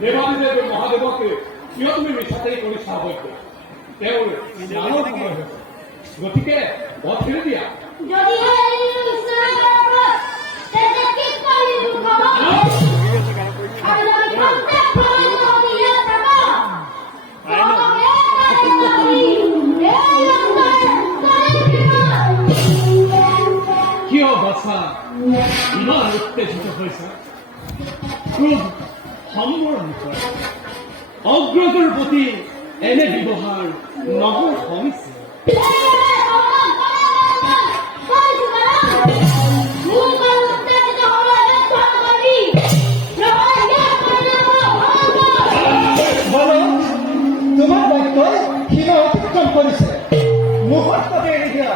দেৱাদেৱ মহাদেৱকে কিয় তুমি মিছাতেই কৰি চাব তেওঁৰ স্নানৰ সময় হৈছে গতিকে বধ ফেৰি দিয়া কিয় বাছা ইমান উত্তেজিত হৈছে ক্ৰোধ সম্বৰণ কৰে অগ্ৰজৰ প্ৰতি এনে ব্যৱহাৰ নহয় সমস্যা তোমাৰ দায়িত্বই সীমা অতিক্ৰম কৰিছে মুখত তাতে এৰি দিয়া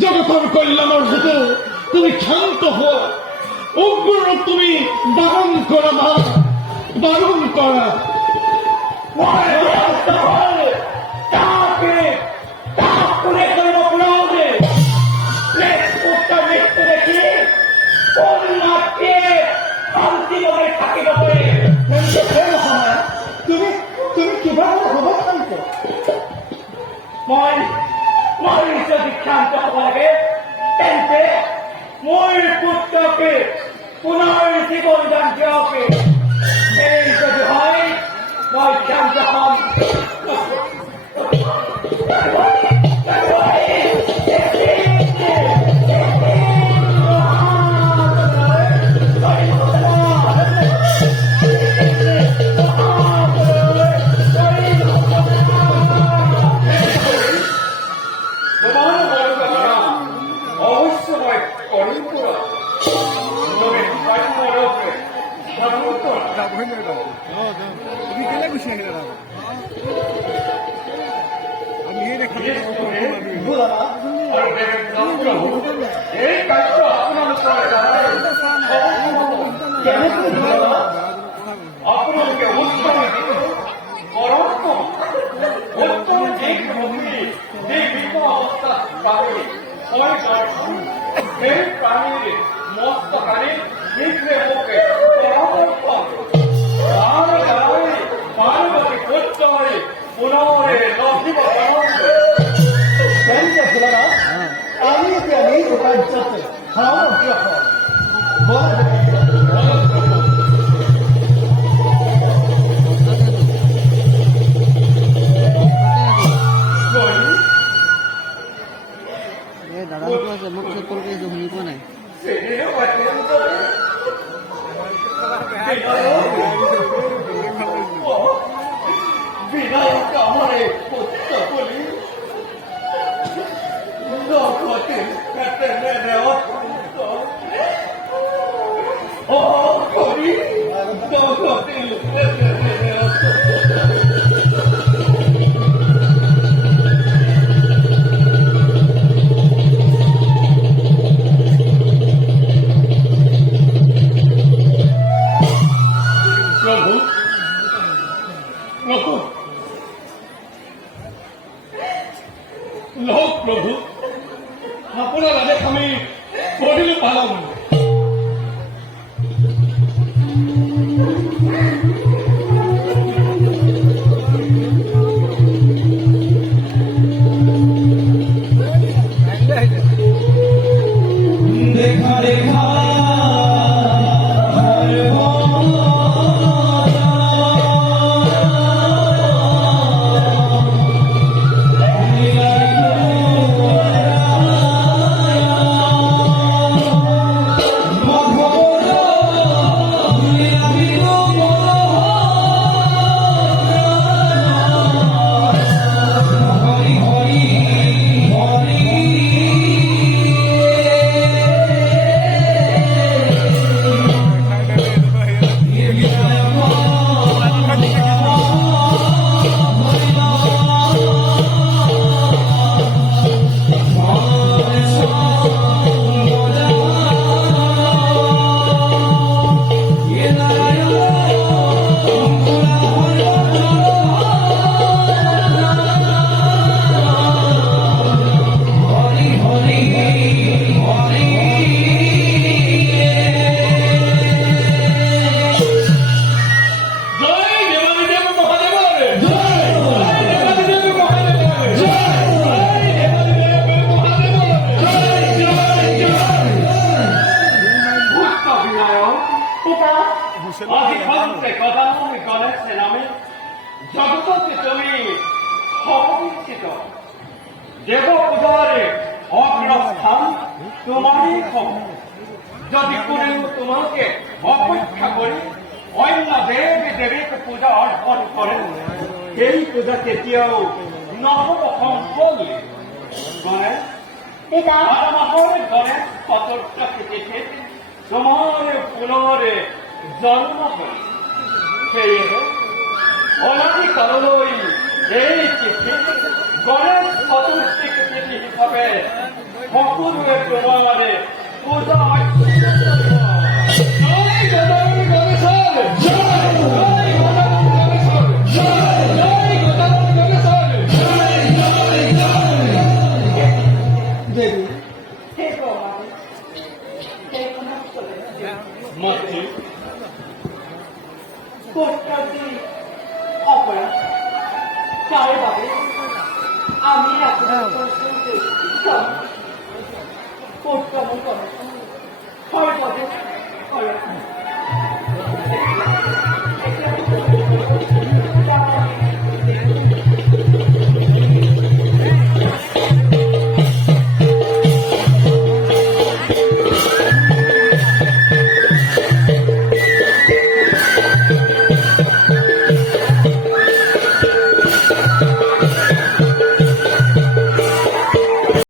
জগতের কল্যাণের হেতু তুমি ক্ষান্ত হো, উগ্র তুমি বারণ করা মা, বারণ করা। তুমি তুমি কিভাবে হব শান্ত? মই যদি ক্ষান্ত হব লাগে তেন্তে মোৰ পুত্ৰকে পুনৰ জীৱনদান দিয়কে। এই যদি হয় মই ক্ষান্ত হম। আপনাকে উত্তম উত্তম দিক অবস্থা সেই প্রাণীর মস্তকানে নিচে মুখে পার্বতী পুত্র পুনরে নথিব আমি জানি ওটা যত হাও যখন বল দাদাটো আছে মোক চেক কৰি শুনি পোৱা নাই সেদিনও পর্যন্ত বিনায়ক আমারে পুত্র বলি নগদে কাটে নেওয়া ও করি নগদে কাটে নেওয়া প্রভু প্রভু লোক প্রভু আপনার আদেশ আমি করিল পালন দেখা দেখা অধিকন্তে গদানমী গণেশের নামে জগতকে তুমি অপবিচ্ছিত দেব পূজারে অগ্রস্থান তোমারই খবর যদি কোনেও তোমাকে অপেক্ষা করি অন্য দেবী দেবীকে পূজা অর্পণ করেন এই পূজা কেতিয়াও নহব সম্পদ গণেশ আমাদের গণেশ সতর্কতা কেটেছে তোমার ফুলরে জন্ম হয় সেই অনাদি কাললৈ এই চিঠি গণেশ চতুৰ্থীক তিথি হিচাপে সকলোৱে তোমাৰে পূজা জয় গদাধর গণেশর জয় জয় গদাধর গণেশর জয় জয় গদাধর গণেশর জয় জয় জয় দেবী মাতৃ কোটকাটি অপরাধ তার বাবে আমি আপনার কোটকামন করেন সর্বদে